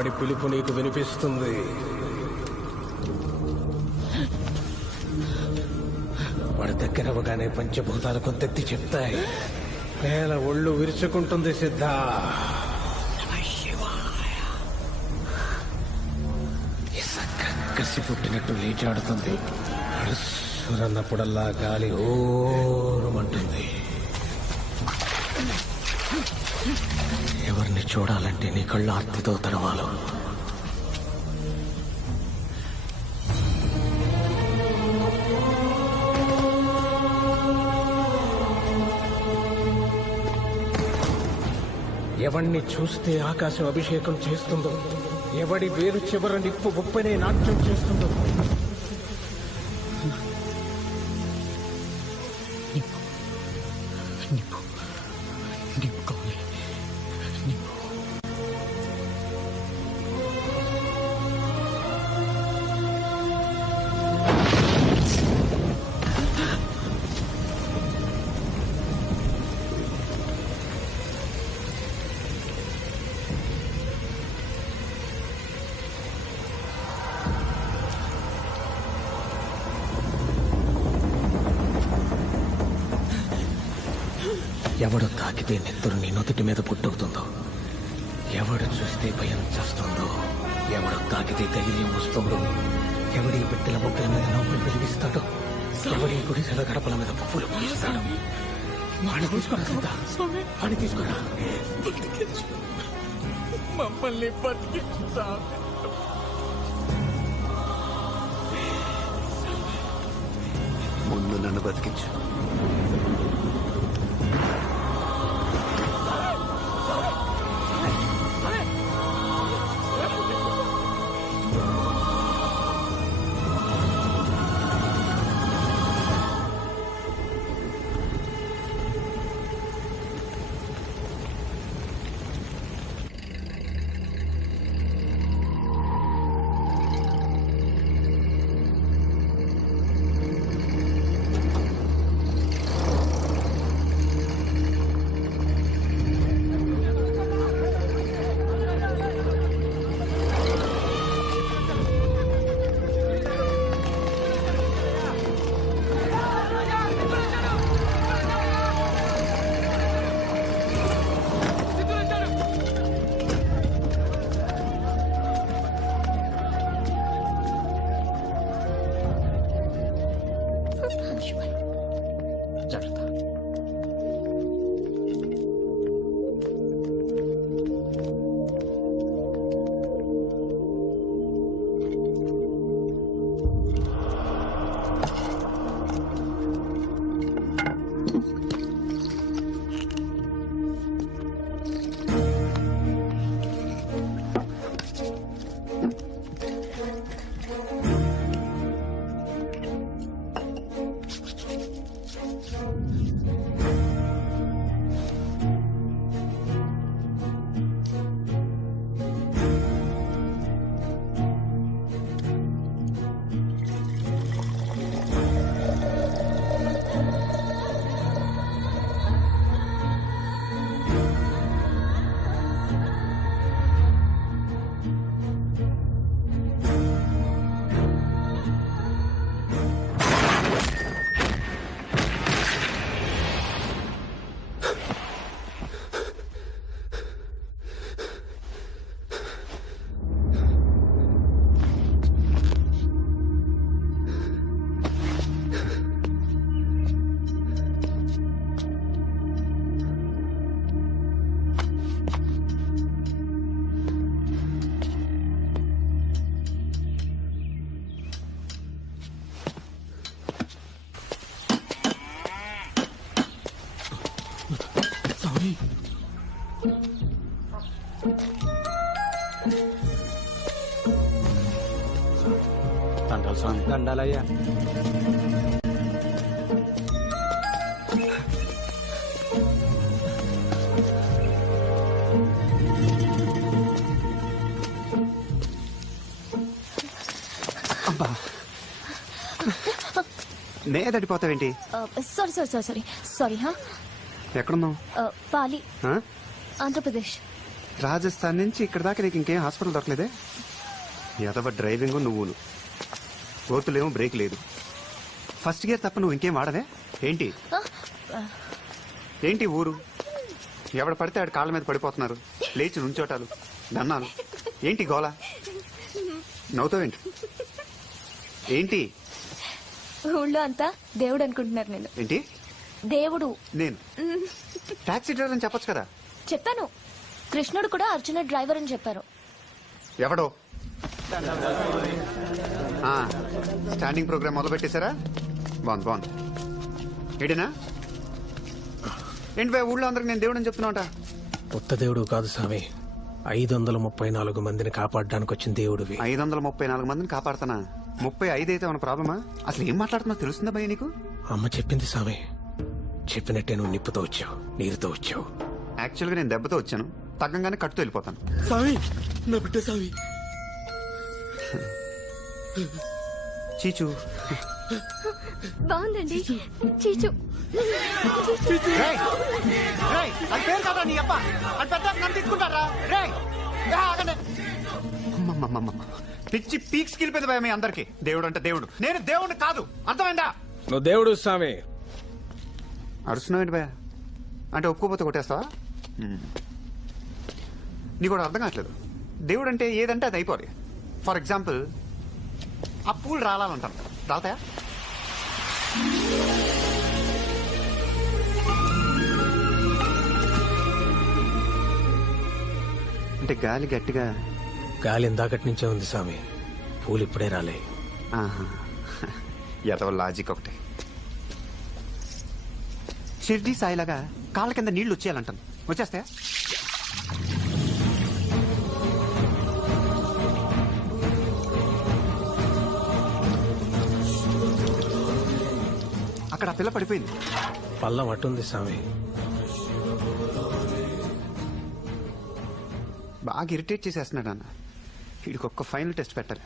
వాడి పిలుపు నీకు వినిపిస్తుంది. వాడి దగ్గరవగానే పంచభూతాలు కొంతెత్తి చెప్తాయి. నేల ఒళ్ళు విరుచుకుంటుంది. సిద్ధ ఇసక్క కసి పుట్టినట్టు లేచాడుతుంది. అరుసురన్నప్పుడల్లా గాలి ఓరుమంటుంది. ఎవరిని చూడాలంటే నీ కళ్ళు ఆర్తితో తడవాలు. ఎవణ్ణి చూస్తే ఆకాశం అభిషేకం చేస్తుందో, ఎవడి వేరు చివర నిప్పు ఉప్పనే నాట్యం చేస్తుందో. ఎవడు తాకితే నెత్తురు నీ నొదుటి మీద పుట్టుకుతుందో, ఎవడు చూస్తే భయం చేస్తుందో, ఎవడు తాకితే ధైర్యం వస్తుందో, ఎవడి బిడ్డల బొక్కల మీద నవ్వులు వెలిగిస్తాడో, ఎవడి గుడిసెల గడపల మీద పువ్వులు పూయిస్తాడు. వాడిని తీసుకురా, వాడిని తీసుకురా. మమ్మల్ని బతికించుతా. ముందు నన్ను బతికించు. దండాలయ్యా. అబ్బా, నే తడిపోతావేంటి? Sorry sorry sorry sorry sorry. ఎక్కడున్నావు? పాలి, ఆ? ఆంధ్రప్రదేశ్. రాజస్థాన్ నుంచి ఇక్కడ దాకా నీకు ఇంకేం హాస్పిటల్ దొరకలేదే? ఎదవ డ్రైవింగ్ నువ్వును, కోతులేమో బ్రేక్ లేదు, ఫస్ట్ గేర్ తప్ప నువ్వు ఇంకేం వాడవే ఏంటి? ఏంటి ఊరు? ఎవడ పడితే ఆడు కాళ్ళ మీద పడిపోతున్నారు, లేచి నుంచోటాలు, దన్నాలు. ఏంటి గోల? నవ్వుతావేంటి? ఏంటి? ఊళ్ళో అంతా దేవుడు అనుకుంటున్నారు నేను. ఏంటి దేవుడు? నేను టాక్సీ డ్రైవర్ అని చెప్పొచ్చు కదా. చెప్పాను. కృష్ణుడు కూడా అర్జున డ్రైవర్ అని చెప్పారు. ఎవడో? స్టాండింగ్ ప్రోగ్రామ్ మొదలు పెట్టేశారా? బాగుంది బాగుంది. ఏడినా ఏంటి బాయ్, ఊళ్ళో అందరికి నేను దేవుడు అని చెప్తున్నావుట. ఉత్త దేవుడు కాదు స్వామి, 534 మందిని కాపాడడానికి వచ్చిన దేవుడివి. 534 మందిని కాపాడుతానా? 35 అయితే ఉన్న ప్రాబ్లమా? అసలు ఏం మాట్లాడుతున్నావు తెలుస్తుందా భయ్య నీకు? అమ్మ చెప్పింది స్వామి, చెప్పినట్టే నువ్వు నిప్పుతో వచ్చావు, నీరుతో వచ్చావు. యాక్చువల్గా నేను దెబ్బతో వచ్చాను, తగ్గంగానే కట్టుతో వెళ్ళిపోతాను. స్వామి నా బిడ్డ స్వామి. చీచు బాగుందండి. చీచు. రేయ్, రేయ్, అది పేరు కదా నీ అబ్బా, అది పెద్ద నన్ను తీసుకుంటారా? రేయ్, ఆగండి. అమ్మమ్మమ్మమ్మ, పిచ్చి పీక్స్ కిలిపోయింది భయ మీ అందరికి. దేవుడు అంటే దేవుడు, నేను దేవుడు కాదు, అర్థమైందా? నువ్వు దేవుడు స్వామి. అరుస్తున్నావేంటి భయ? అంటే ఒప్పుకోపోతే కొట్టేస్తావా? నీకు కూడా అర్థం కావట్లేదు. దేవుడు అంటే ఏదంటే అది అయిపోవాలి. ఫర్ ఎగ్జాంపుల్, ఆ పూలు రాలాలంటాను, రాతాయా? అంటే గాలి గట్టిగా. గాలి ఇందాకటి నుంచే ఉంది స్వామి, పూలు ఇప్పుడే రాలే. ఆహా, ఎదవ లాజిక్ ఒకటి. షిర్డీ సాయిలాగా కాళ్ళ కింద నీళ్లు వచ్చేయాలంటాను, వచ్చేస్తాయా? అక్కడ ఆ పిల్ల పడిపోయింది. పల్లం అట్టుంది స్వామి. బాగా ఇరిటేట్ చేసేస్తున్నాడు అన్న. వీడికి ఒక్క ఫైనల్ టెస్ట్ పెట్టాలి.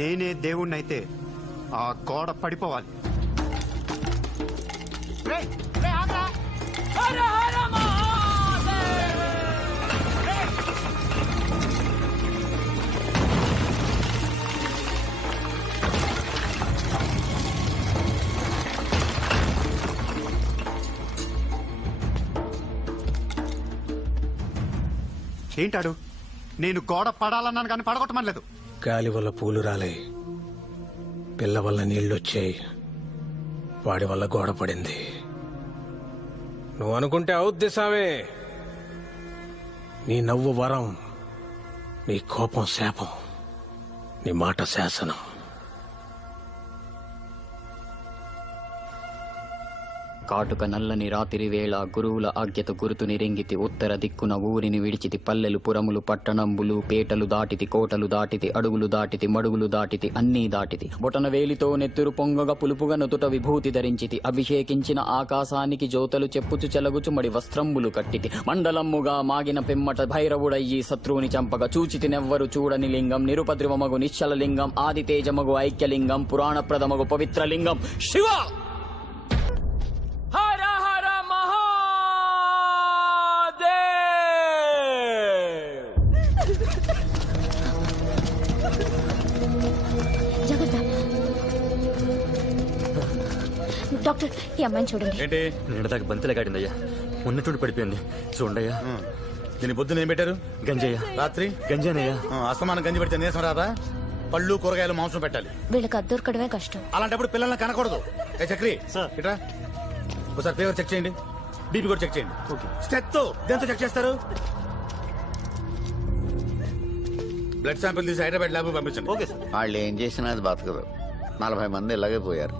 నేనే దేవుణ్ణి అయితే ఆ గోడ పడిపోవాలి. రేయ్, రేయ్, ఆగ్రా. రేయ్. ఏంటాడు? నేను గోడ పడాలన్నాను కానీ పడగొట్టమనలేదు. గాలి వల్ల పూలు రాలే, పిల్ల వల్ల నీళ్ళొచ్చాయి, వాడి వల్ల గోడ పడింది. నువ్వు అనుకుంటే అవుద్ది స్వామి. నీ నవ్వు వరం, నీ కోపం శాపం, నీ మాట శాసనం. కాటుక నల్లని రాత్రి వేళ గురువుల ఆజ్ఞత గురుతుని రెంగితి ఉత్తర దిక్కున ఊరిని విడిచితి పల్లెలు పురములు పట్టణంబులు పేటలు దాటితి కోటలు దాటితి అడుగులు దాటితి మడుగులు దాటితి అన్నీ దాటితి బొటన వేలితో నెత్తురు పొంగగా పులుపుగా నొతుట విభూతి ధరించితి అభిషేకించిన ఆకాశానికి జ్యోతలు చెప్పుచు చెలగుచు మడి వస్త్రంబులు కట్టితి మండలమ్ముగా మాగిన పిమ్మట భైరవుడయ్యి శత్రువుని చంపగా చూచితి నెవ్వరు చూడని లింగం నిరుపద్రవమగు నిశ్చల లింగం ఆది తేజమగు ఐక్యలింగం పురాణప్రదమగు పవిత్రలింగం శివ. హర హర జాగ్రత్త. డాక్టర్, ఈ అమ్మాయిని చూడండి. ఏంటి నిన్నదాకా బంతిలా కాడిందయ్యా, ఉన్నట్టుండి పడిపోయింది. చూడయ్యా. దీని పొద్దున ఏం పెట్టారు? గంజయ్య. రాత్రి గంజానయ్యా. అస్తమానం గంజి పెడితే నీరసం రాదా? పళ్ళు కూరగాయలు మాంసం పెట్టాలి. వీళ్ళకి అద్దొరకడమే కష్టం. అలాంటప్పుడు పిల్లల్ని కనకూడదు. ఏ చక్రి సార్. ఇట్రా, ఒకసారి ఫీవర్ చెక్ చేయండి, బీపీ కూడా చెక్ చేయండి. స్టెత్ దేంతో చెక్ చేస్తారు? బ్లడ్ శాంపిల్ తీసి హైదరాబాద్ ల్యాబ్ పంపించండి. Okay sir. వాళ్ళు ఏం చేసినా అది బతకదు. 40 మంది ఇలాగే పోయారు.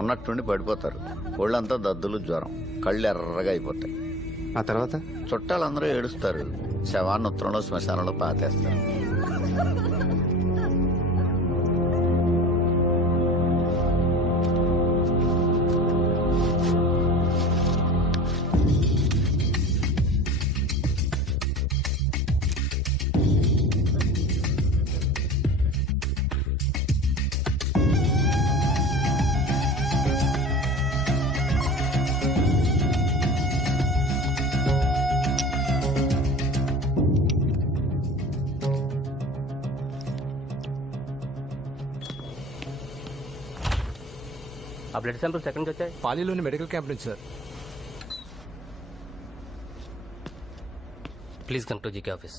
ఉన్నట్టుండి పడిపోతారు. ఒళ్ళంతా దద్దులు, జ్వరం, కళ్ళు ఎర్రగా అయిపోతాయి. ఆ తర్వాత చుట్టాలందరూ ఏడుస్తారు. శవాన్ని ఉత్తరంలో శ్మశానంలో పాతేస్తారు. ఆ బ్లడ్ శాంపిల్స్ ఎక్కడి నుంచి వచ్చాయి? పాలీలోని మెడికల్ క్యాంప్ నుంచి sir. Please come to GK office.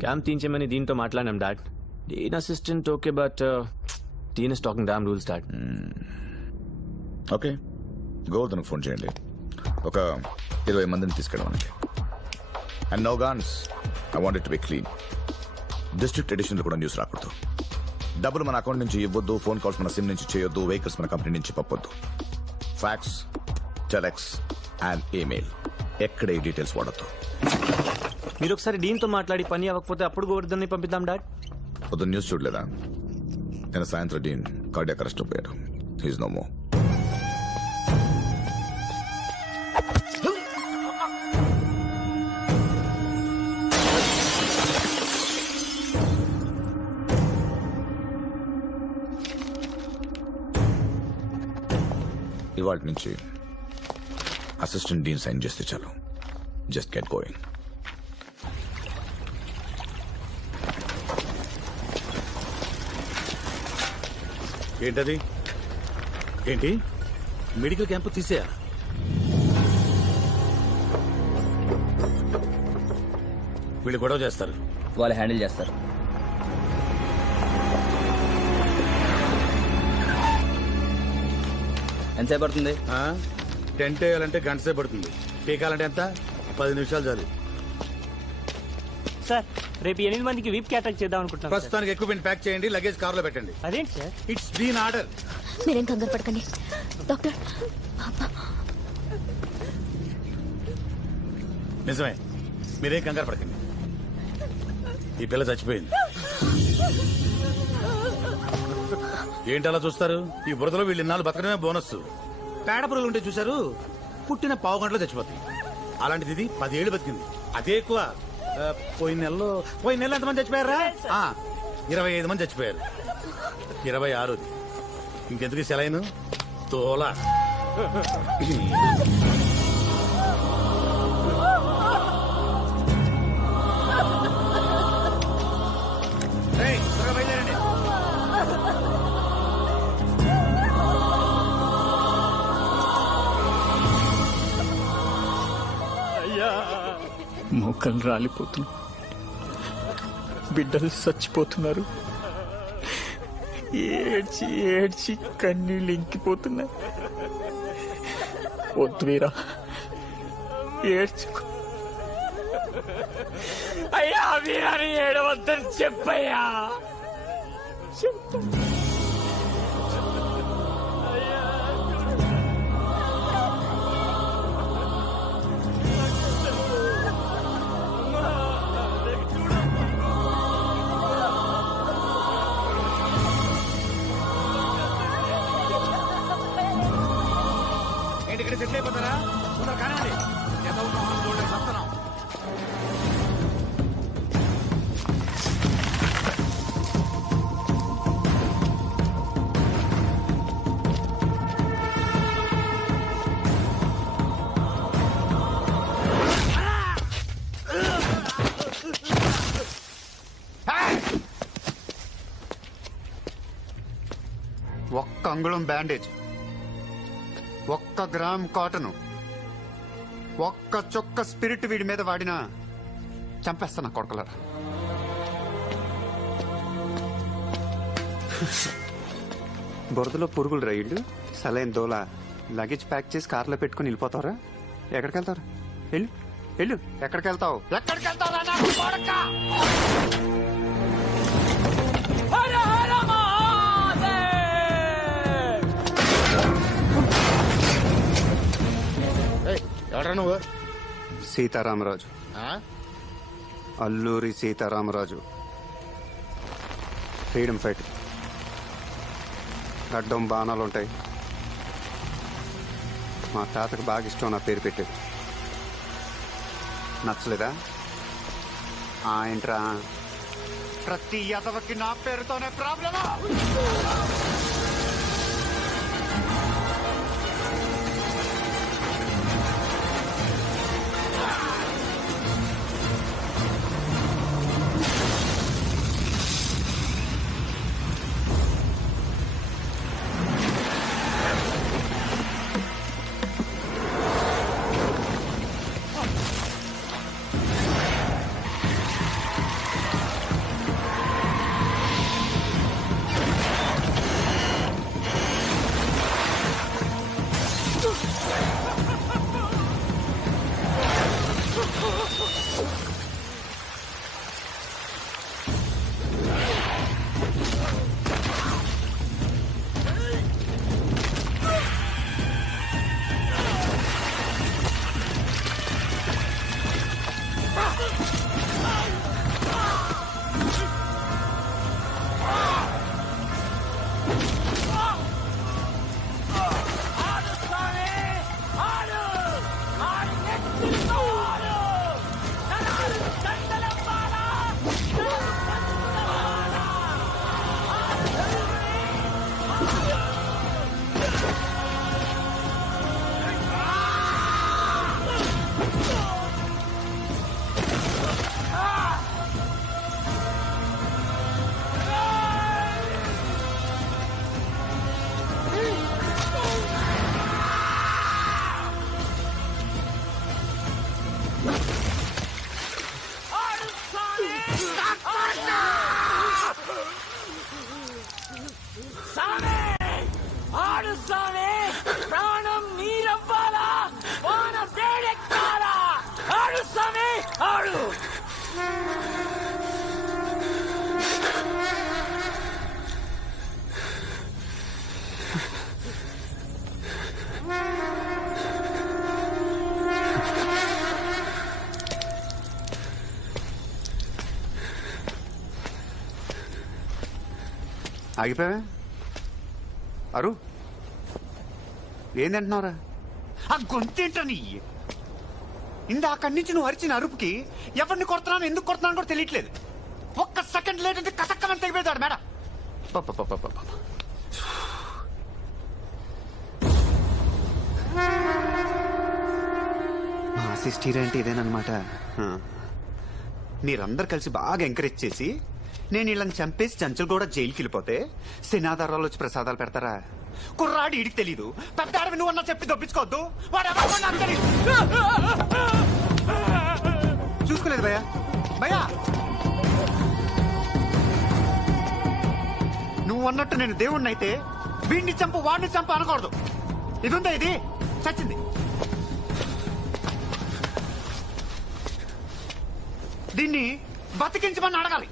Camp తీయించమని దీంతో మాట్లాడినాం dad. Dean assistant okay, but dean is talking damn rules dad. Okay, గోవర్ధన్కి ఫోన్ చేయండి. ఒక 20 మందిని తీసుకెళ్ళమనండి. And no guns, I want it to be clean. District ఎడిషన్లో కూడా న్యూస్ రాకూడదు. డబ్బులు మన అకౌంట్ నుంచి ఇవ్వద్దు, ఫోన్ కాల్స్ మన సిమ్ నుంచి చేయొద్దు, వెహికల్స్ మన కంపెనీ నుంచి పంపొద్దు. ఫ్యాక్స్, టెలెక్స్ అండ్ ఈమెయిల్ ఎక్కడ ఈ డీటెయిల్స్ వాడద్దు. మీరు ఒకసారి డీన్తో మాట్లాడి పని అవ్వకపోతే అప్పుడు గోవర్ధన్ని పంపిద్దాం డాడ్. పొద్దున్న న్యూస్ చూడలేదా? నేను సాయంత్రం డీన్ కార్డియాక్ అరెస్ట్ పోయాడు. He's no more. ఇవాళ నుంచి అసిస్టెంట్ డీన్ సైన్ చేస్తే చాలు. Just get going. ఏంటది? ఏంటి మెడికల్ క్యాంపు తీసేయాలా? వీళ్ళు గొడవ చేస్తారు, వాళ్ళు హ్యాండిల్ చేస్తారు. ఎంతసేపు పడుతుంది? టెంట్ వేయాలంటే గంట సేపు పడుతుంది. పీకాలంటే ఎంత? 10 నిమిషాలు చాలు. సార్, రేపు 8 మందికి వీప్ క్యాటరింగ్ చేద్దాం అనుకుంటున్నాం. ప్రస్తుతానికి ఎక్విప్మెంట్ ప్యాక్ చేయండి, లగేజ్ కార్లో పెట్టండి. అదేంటి సార్? It's been order. మీరేం కంగారు పడకండి డాక్టర్. నిజమే, మీరేం కంగారు పడకండి. ఈ పిల్ల చచ్చిపోయింది. ఏంటి అలా చూస్తారు? ఈ బురదలో వీళ్ళు ఇన్నాళ్ళు బతకడమే బోనస్. పేడ పురుగులు ఉంటే చూశారు, పుట్టిన పావు గంటలో చచ్చిపోతాయి. అలాంటిది ఇది 10 ఏళ్ళు బతికింది. అదే ఎక్కువ. పోయిన నెలలో ఎంతమంది చచ్చిపోయారా? 25 మంది చచ్చిపోయారు. 26ది ఇంకెందుకు సెలైను తోలా. మొక్కలు రాలిపోతున్నాయి, బిడ్డలు చచ్చిపోతున్నారు. ఏడ్చి ఏడ్చి కన్నీళ్ళు ఇంకిపోతున్నాయి. వద్దు వీరా, ఏడ్చుకో. అయ్యా వీరాని ఏడవద్దని చెప్పయ్యా, చెప్పు. ఇక్కడ సెటిల్ అయిపోతారా? కానివ్వండి. ఎంత వస్తున్నాం. ఒక్క అంగుళం బ్యాండేజ్, 1 గ్రామ్ కాటను, 1 చుక్క స్పిరిట్ వీడి మీద వాడినా చంపేస్తాను కొడకలరా. బురదలో పురుగులు రైళ్ళు, సలైన్ దోల, లగేజ్ ప్యాక్ చేసి కార్లో పెట్టుకుని వెళ్ళిపోతారా? ఎక్కడికి వెళ్తారు? వెళ్ళు వెళ్ళు. ఎక్కడికి వెళ్తావు? ఎక్కడికి వెళ్తావురా నా కొడకా? ఎవరా నువ్వు? సీతారామరాజు, అల్లూరి సీతారామరాజు. Freedom fight. గడ్డం బాణాలు ఉంటాయి. మా తాతకు బాగా ఇష్టం నా పేరు పెట్టేది. నచ్చలేదా? ఏంట్రా ప్రతి యదవకి నా పేరుతోనే ప్రాబ్లమా? ఆగిపోయావే అరు? ఏం తింటున్నావురా? ఆ గొంతేంటని ఇందాక నుంచి నువ్వు అరిచిన అరుపుకి ఎవరిని కొడుతున్నాను ఎందుకు కొడుతున్నాను కూడా తెలియట్లేదు. ఒక్క సెకండ్ లేట్ అంటే కసక్కమని తెగిపోతాడు మేడం. మా అసిస్టీర్ అంటే ఇదేనమాట. మీరందరు కలిసి బాగా ఎంకరేజ్ చేసి నేను వీళ్ళని చంపేసి చంచలు కూడా జైలుకి వెళ్ళిపోతే సినాదారాలు వచ్చి ప్రసాదాలు పెడతారా? కుర్రాడు ఇడికి తెలీదు, పెద్ద ఆడవి నువ్వన్నా చెప్పి దొప్పించుకోవద్దు. వాడు ఎవరు నాకు తెలీదు. చూసుకోలేదు భయ్యా. భయ్యా నువ్వు అన్నట్టు నేను దేవుణ్ణి అయితే వీడిని చంపు వాడిని చంపు అనకూడదు. ఇది ఉందా? ఇది చచ్చింది. దీన్ని బతికించమని అడగాలి.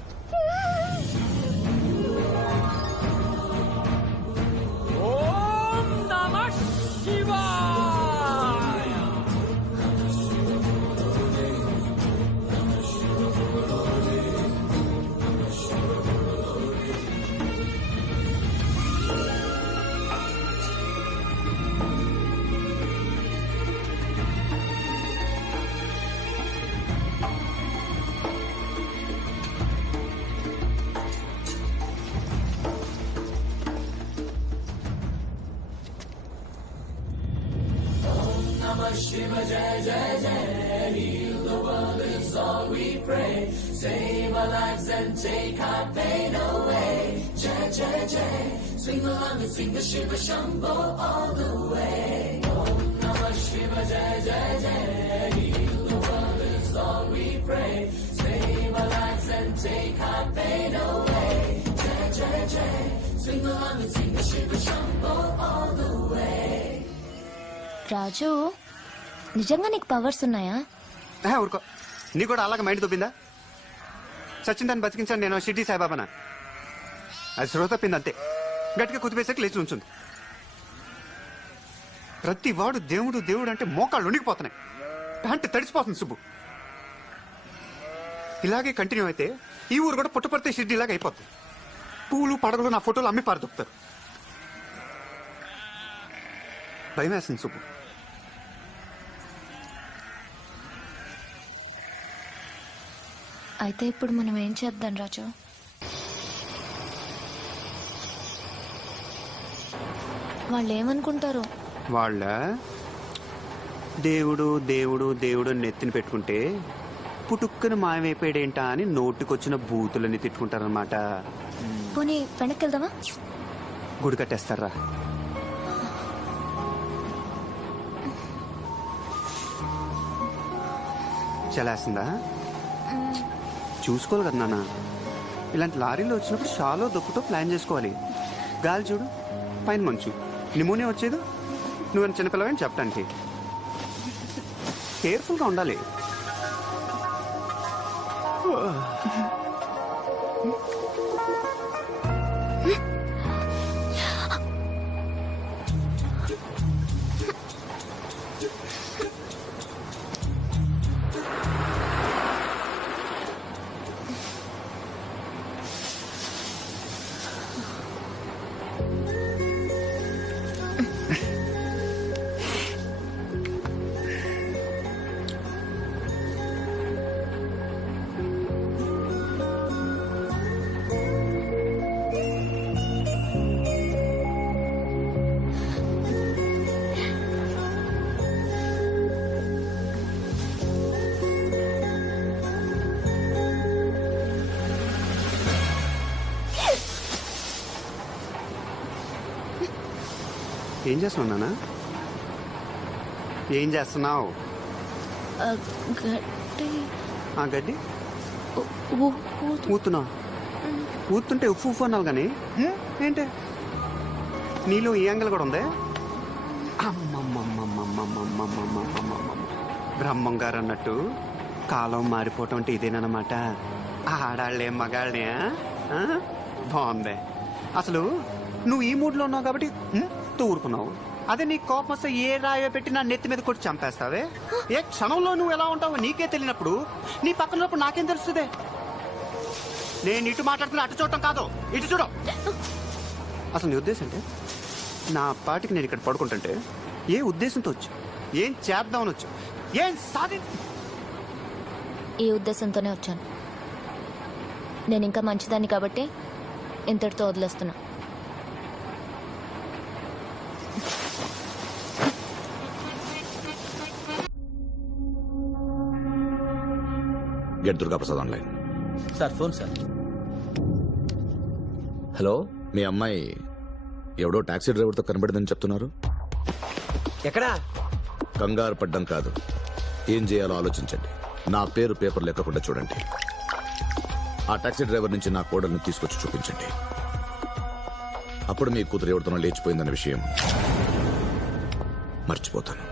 రాజు, నిజంగా నీకు పవర్స్ ఉన్నాయా? ఊరుకో, నీ కూడా అలాగే మైండ్ తప్పిందా? సచిందాన్ని బతికించాను నేను షిర్డీ సాయిబాబానా? అది శ్రోత తప్పింది అంతే. గట్టిగా కుదిపేసాక లేచి ఉంచుంది. ప్రతి వాడు దేవుడు దేవుడు అంటే మోకాళ్ళు ఉనికిపోతున్నాయి, ప్యాంటు తడిసిపోతుంది. సుబ్బు ఇలాగే కంటిన్యూ అయితే ఈ ఊరు కూడా పుట్టపడితే షిర్డీ ఇలాగ అయిపోతుంది. పూలు పడగలు నా ఫోటోలు అమ్మి పారదొక్కుతారు. భయం వేస్తుంది సుబ్బు. అయితే ఇప్పుడు మనం ఏం చేద్దాం రాజు? వాళ్ళు ఏమనుకుంటారు? వాళ్ళ దేవుడు దేవుడు దేవుడు అని నెత్తిని పెట్టుకుంటే పుట్టుక్కను మాయమైపోయాడేంటా అని నోటికొచ్చిన బూతులని తిట్టుకుంటారనమాట. పోనీ వెనక్కి వెళ్దామా? గుడి కట్టేస్తారా? చలేస్తుందా? చూసుకోవాలి కదా నాన్న. ఇలాంటి లారీలో వచ్చినప్పుడు షాలో దొక్కుతో ప్లాన్ చేసుకోవాలి. గాలి చూడు, పైన మంచు, నిమోనియా వచ్చేది. నువ్వు చిన్నపిల్లవని చెప్పడానికి కేర్ఫుల్గా ఉండాలి. ఏం చేస్తున్నావు నాన్న? ఏం చేస్తున్నావు? ఆ గడ్డి ఊతున్నావు. ఊతుంటే ఉప్పు ఉప్పు అన్నావు కానీ ఏంటి నీలో ఈ యాంగిల్ కూడా ఉంది. బ్రహ్మం గారు అన్నట్టు కాలం మారిపోవటం అంటే ఇదేనమాట. ఆడాళ్ళే మగాళ్ళే. బాగుంది. అసలు నువ్వు ఈ మూడ్లో ఉన్నావు కాబట్టి ఊరుకున్నావు. అదే నీ కోపం వస్తే ఏ రాయో పెట్టి నా నెత్తి మీద కొట్టి చంపేస్తావే. ఏ క్షణంలో నువ్వు ఎలా ఉంటావో నీకే తెలియనప్పుడు నీ పక్కన ఉన్నప్పుడు నాకేం తెలుస్తుంది? నేను ఇటు మాట్లాడుతున్నా అటు చూడటం కాదు, ఇటు చూడు. అసలు నీ ఉద్దేశం అంటే నా పాటికి నేను ఇక్కడ పడుకుంటుంటే ఏ ఉద్దేశంతో వచ్చు? ఏం చేద్దామని వచ్చు? ఏం సాధి ఈ ఉద్దేశంతోనే వచ్చాను. నేను ఇంకా మంచిదాన్ని కాబట్టి ఇంతటితో వదిలేస్తున్నా. Get Durga Prasad online. Sir phone sir. Hello, మీ అమ్మాయి ఎవడో టాక్సీ డ్రైవర్తో కనబడిందని చెప్తున్నారు. ఎక్కడా? కంగారు పడ్డం కాదు, ఏం చేయాలో ఆలోచించండి. నా పేరు పేపర్లు ఎక్కకుండా చూడండి. ఆ టాక్సీ డ్రైవర్ నుంచి నా కోడల్ని తీసుకొచ్చి చూపించండి. అప్పుడు మీ కూతురు ఎవరితోనో లేచిపోయిందన్న విషయం మర్చిపోతాను.